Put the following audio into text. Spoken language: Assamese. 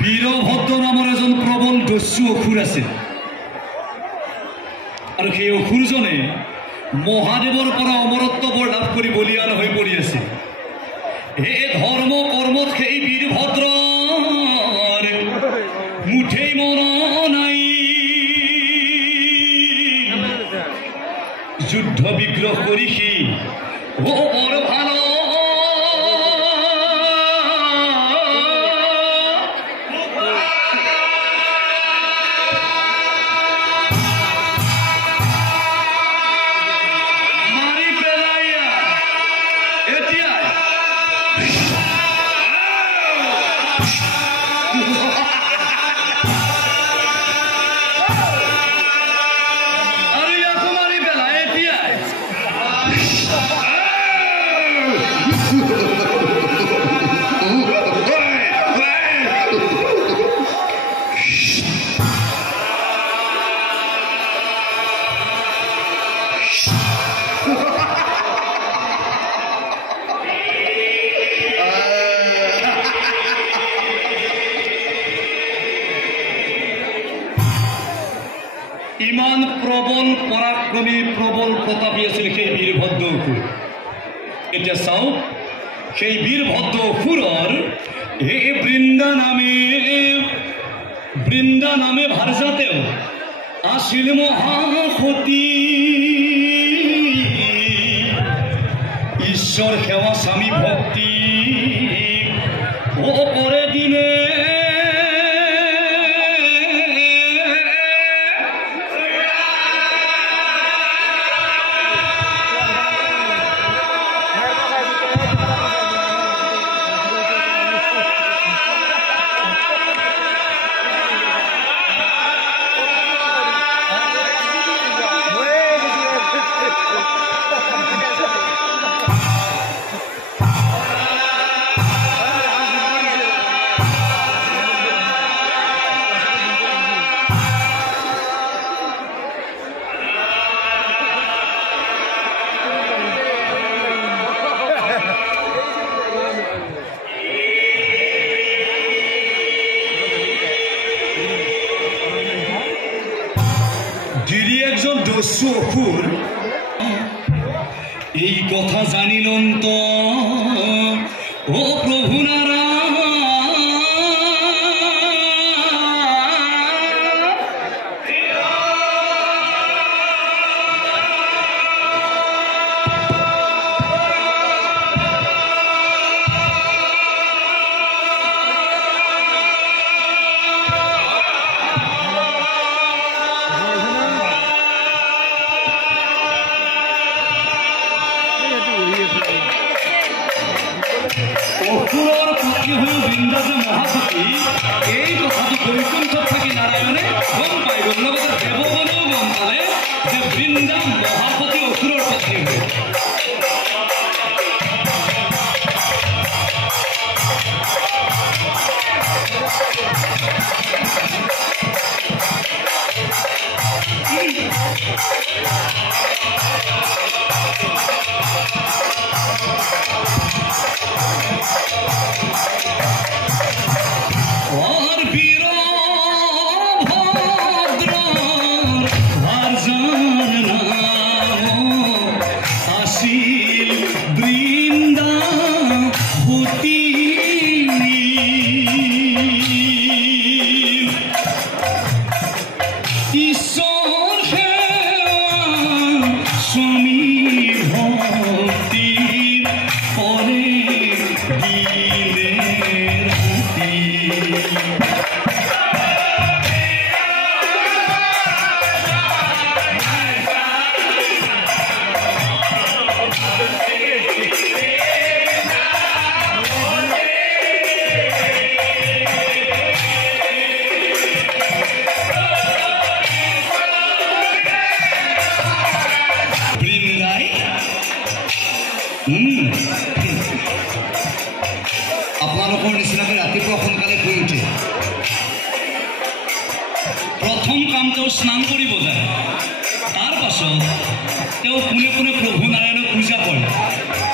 বীৰভদ্ৰ নামৰ এজন প্ৰবল দস্যু অসুৰ আছে আৰু সেই অসুৰজনে মহাদেৱৰ পৰা অমৰত্ব বৰ লাভ কৰি বলিয়ান হৈ পৰি আছে। এই ধৰ্ম কৰ্মত সেই বীৰভদ্ৰৰ মুঠেই মন নাই। যুদ্ধ বিগ্ৰহ কৰি সি বৰ ভাল ইমান প্ৰবল পৰাক্ৰমী প্ৰবল প্ৰতাপী আছিল সেই বীৰভদ্ৰ অসুৰ। এতিয়া চাওক সেই বীৰভদ্ৰ অসুৰৰ এই বৃন্দা নামে ভাৰজাতেও আছিল মহাসতী। ঈশ্বৰ সেৱা স্বামী ভক্তি কৰে দিনে একজন দস্যু অসুৰ এই কথা জানিলেন তো ও প্ৰভু নাৰায়ণ। অসুৰৰ পুত্ৰী হৈ বৃন্দা যে মহাসতী এই কথাটো বৈকুণ্ঠত থাকি নাৰায়ণে গম পাই গ'ল। লগতে দেৱগণেও গম পালে যে বৃন্দা মহাসতী অসুৰৰ পত্নী হৈ। আপোনালোকৰ নিচিনাকৈ ৰাতিপুৱা সোনকালে শুই উঠে তেওঁ স্নান কৰিব যায় তাৰ পাছত তেওঁ পোনে পোনে প্ৰভু নাৰায়ণক পূজা কৰে